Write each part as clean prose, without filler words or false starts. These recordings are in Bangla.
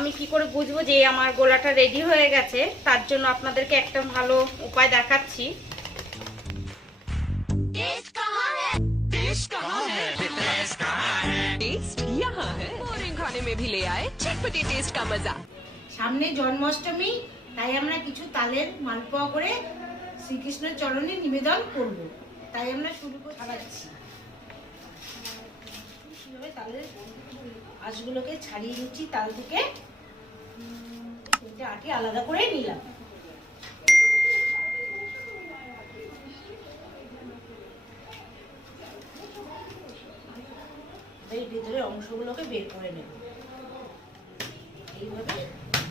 আমি কি করে বুঝবো যে আমার গোলাটা রেডি হয়ে গেছে, তার জন্য আপনাদেরকে একটা ভালো উপায় দেখাচ্ছি। সামনে জন্মাষ্টমী, তাই আমরা কিছু তালের মালপোয়া করে শ্রীকৃষ্ণের চরণে নিবেদন করব। তাই আমরা শুরু করে ছাড়াচ্ছি। তালের আঁশগুলোকে ছাড়িয়ে নিচ্ছি তাল থেকে, আটি আলাদা করে নিলাম। এর ভিতরে অংশগুলোকে বের করে নেব। এইভাবে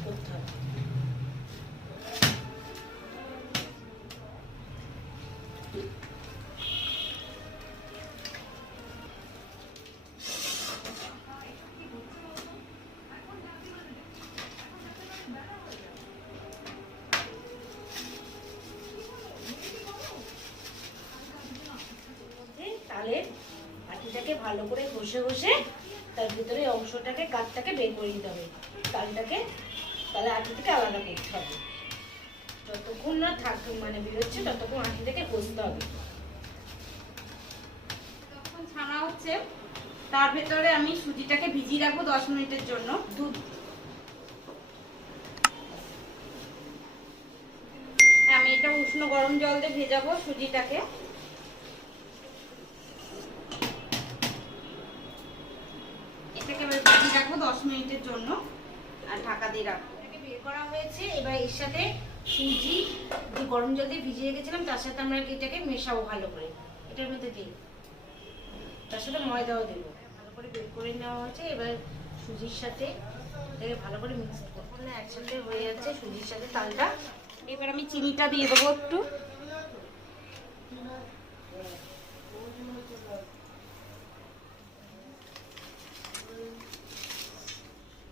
করতে হবে। তালের আটিটাকে ভালো করে ঘষে ঘষে তার ভিতরে অংশটাকে গাছটাকে বের করে নিতে হবে। তালটাকে তাহলে আটি থেকে আলাদা করতে হবে। যতক্ষণ না বেরোচ্ছে ততক্ষণ আটি থেকে ঘষতে হবে। যখন ছানা হচ্ছে তার ভেতরে আমি সুজিটাকে ভিজিয়ে রাখবো 10 মিনিটের জন্য। আমি এটা উষ্ণ গরম জল দিয়ে ভেজাবো সুজিটাকে। এটাকে ভিজিয়ে রাখবো 10 মিনিটের জন্য আর ঢাকা দিয়ে রাখবো। এটাকে বের করা হয়েছে। এবার এর সাথে সুজি যে গরম জল দিয়ে ভিজিয়ে রেখেছিলাম তার সাথে আমরা এটাকে মেশাবো ভালো করে। এটার মধ্যে দিই, তার সাথে ময়দাও দেবো। ভালো করে বের করে নেওয়া হয়েছে। এবার সুজির সাথে এটাকে ভালো করে মিক্স করবো। একসাথে হয়ে যাচ্ছে সুজির সাথে তালটা। এবার আমি চিনিটা দিয়ে দেবো একটু।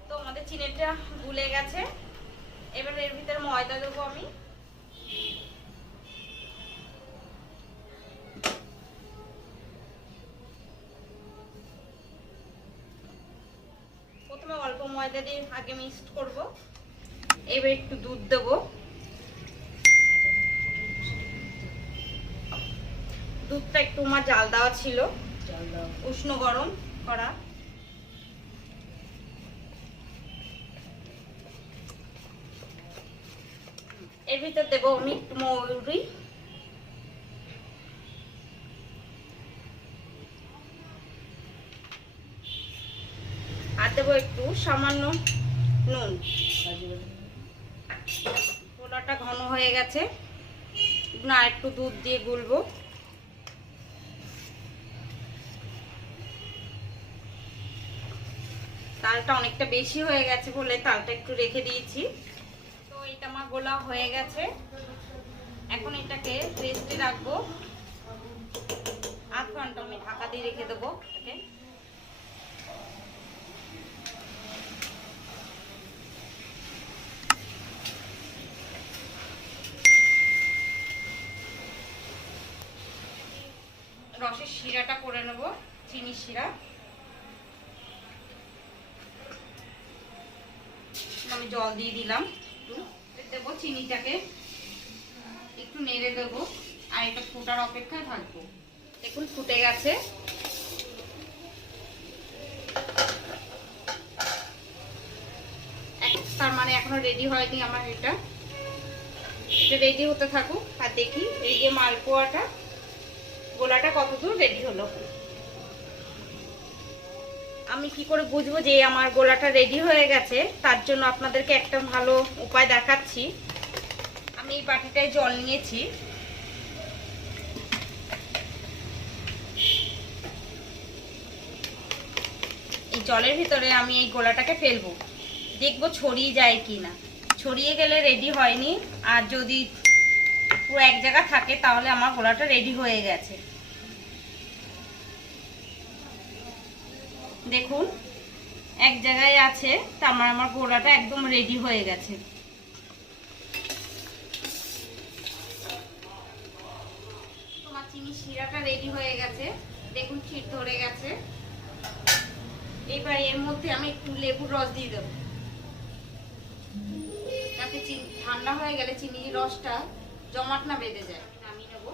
তো আমাদের চিনিটা গুলে গেছে। এবার এর ভিতরে ময়দা দেবো আমি। প্রথমে অল্প ময়দা দিয়ে আগে মিক্সড করব। এবার একটু দুধ দেবো। দুধটা একটু আমার জাল দেওয়া ছিল, উষ্ণ গরম করা। এর ভিতর দেবো আমি একটু মৌরি, আর দেবো একটু সামান্য নুন। গোলাটা ঘন হয়ে গেছে, না একটু দুধ দিয়ে গুলবো। তালটা অনেকটা বেশি হয়ে গেছে বলে তালটা একটু রেখে দিয়েছি। তো এটা আমার গোলা হয়ে গেছে। এখন এটাকে রেস্টে রাখবো। আধ ঘন্টা আমি ঢাকা দিয়ে রেখে দেবো। রসের শিরাটা করে নেব, চিনির শিরা। আমি জল দিয়ে দিলাম। দেবো চিনিটাকে একটু নেড়ে দেবো আর এটা ফোটার অপেক্ষায় থাকবো। দেখুন ফুটে গেছে। তার মানে এখনো রেডি হয়নি আমার এটা রেডি হতে থাকুক। আর দেখি এই যে মালপোয়াটা গোলাটা কতদূর রেডি হলো। আমি কি করে বুঝবো যে আমার গোলাটা রেডি হয়ে গেছে, তার জন্য আপনাদেরকে একটা ভালো উপায় দেখাচ্ছি। আমি এই বাটিটায় জল নিয়েছি। এই জলের ভিতরে আমি এই গোলাটাকে ফেলবো, দেখবো ছড়িয়ে যায় কিনা। ছড়িয়ে গেলে রেডি হয়নি, আর যদি পুরো এক জায়গা থাকে তাহলে আমার গোলাটা রেডি হয়ে গেছে। দেখুন এক জায়গায় আছে, তার মানে আমার গোলাটা একদম রেডি হয়ে গেছে। তোমার চিনি শিরাটা রেডি হয়ে গেছে, দেখুন ক্ষীর ধরে গেছে। এবার এর মধ্যে আমি একটু লেবুর রস দিয়ে দেবো। যাতে ঠান্ডা হয়ে গেলে চিনির রসটা জমাট না বেঁধে যায়। আমি নেব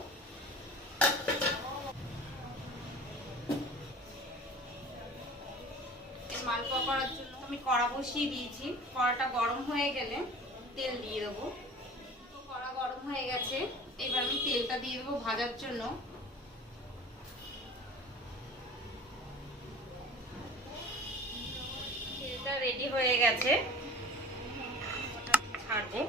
মালপোয়া করার জন্য আমি কড়া বসিয়ে দিয়েছি। কড়াটা গরম হয়ে গেলে তেল দিয়ে দেবো। তো কড়া গরম হয়ে গেছে, এবার আমি তেলটা দিয়ে দেবো ভাজার জন্য। তেলটা রেডি হয়ে গেছে, ছাড়বো।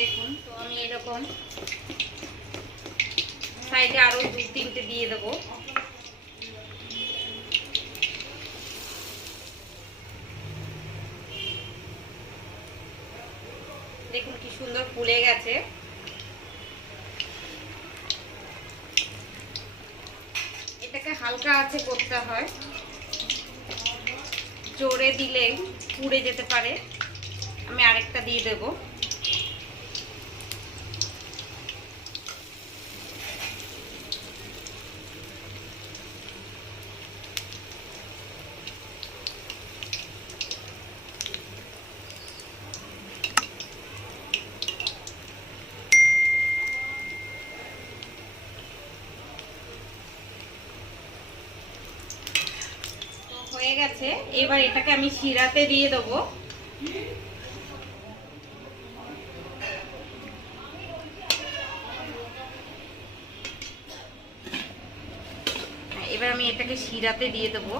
দেখুন, তো আমি এরকম সাইডে আরো 2-3টে দিয়ে দেবো। দেখুন কি সুন্দর ফুলে গেছে। এটাকে হালকা আঁচে করতে হয়, জোরে দিলে পুড়ে যেতে পারে। আমি আরেকটা দিয়ে দেবো। হয়ে গেছে, এবার এটাকে আমি শিরাতে দিয়ে দেবো। এবার আমি এটাকে শিরাতে দিয়ে দেবো।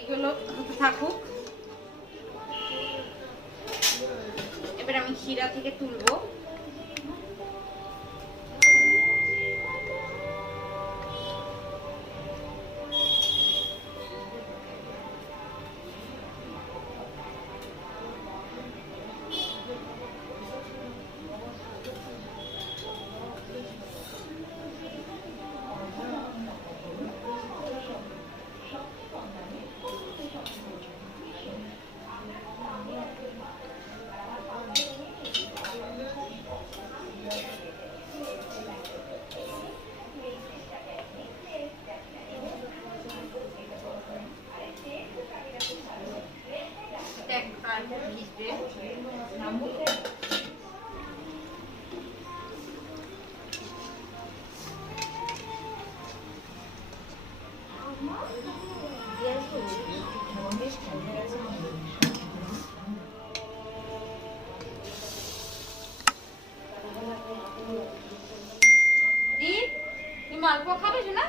এগুলো থাকুক, এবার আমি শিরা থেকে তুলবো। মালপোয়া খাবে না?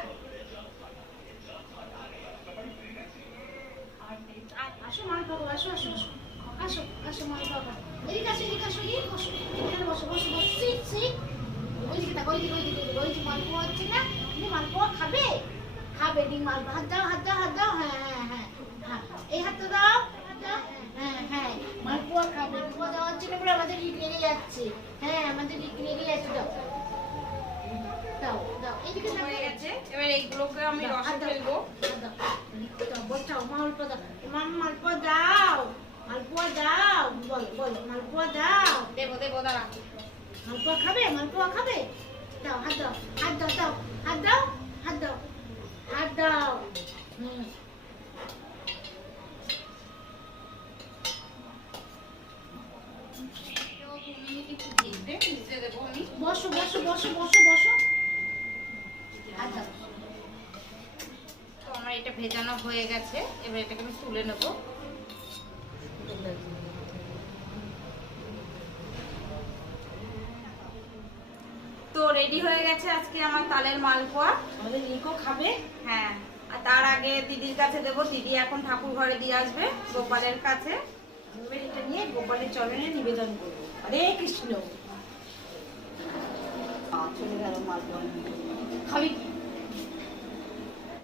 আসো মালপোয়া, আসো আসো আসো আসো আসো মালপোয়া। এদিকে আসো, এদিকে আসো, এদিকে বসো, এখানে বসো, বসো বসো, সিট সিট। ওইদিকে দেখো, ওইদিকে ওইদিকে ওইদিকে মালপোয়া হচ্ছে না? তুমি মালপোয়া খাবে? খাবে, দিন মালপোয়া। হাত দাও, হাত দাও, হাত দাও। হ্যাঁ হ্যাঁ হ্যাঁ হ্যাঁ, এই হাতটা দাও। হ্যাঁ হ্যাঁ, মালপোয়া খাবে। মালপোয়া দেওয়ার জন্য পুরো আমাদের রিক লেগে যাচ্ছে। হ্যাঁ, আমাদের রিক লেগে যাচ্ছে। দাও দাও দাও, এদিকে হয়ে গেছে, এবার এইগুলোকে আমি রসে ফেলবো। বসাও, মালপোয়া দাও, মালপোয়া দাও, মালপোয়া দাও। বলো বলো, মালপোয়া দাও। দেবো দেবো, দাঁড়া। মালপোয়া খাবে? মালপোয়া খাবে? দাও, হাত দাও, হাত দাও, দাও হাত দাও, হাত দাও, হাত দাও। বসো বসো বসো বসো বসো। আচ্ছা, তো আমার এটা ভেজানো হয়ে গেছে, এবার এটাকে আমি তুলে নেব। তো রেডি হয়ে গেছে আজকে আমার তালের মালপোয়া। আমাদের রিকো খাবে। হ্যাঁ, আর তার আগে দিদির কাছে দেবো। দিদি এখন ঠাকুর ঘরে দিয়ে আসবে গোপালের কাছে। এটা নিয়ে গোপালের চরণে নিবেদন করবো। হরে কৃষ্ণ। চলে গেল মালপোয়া। খাবি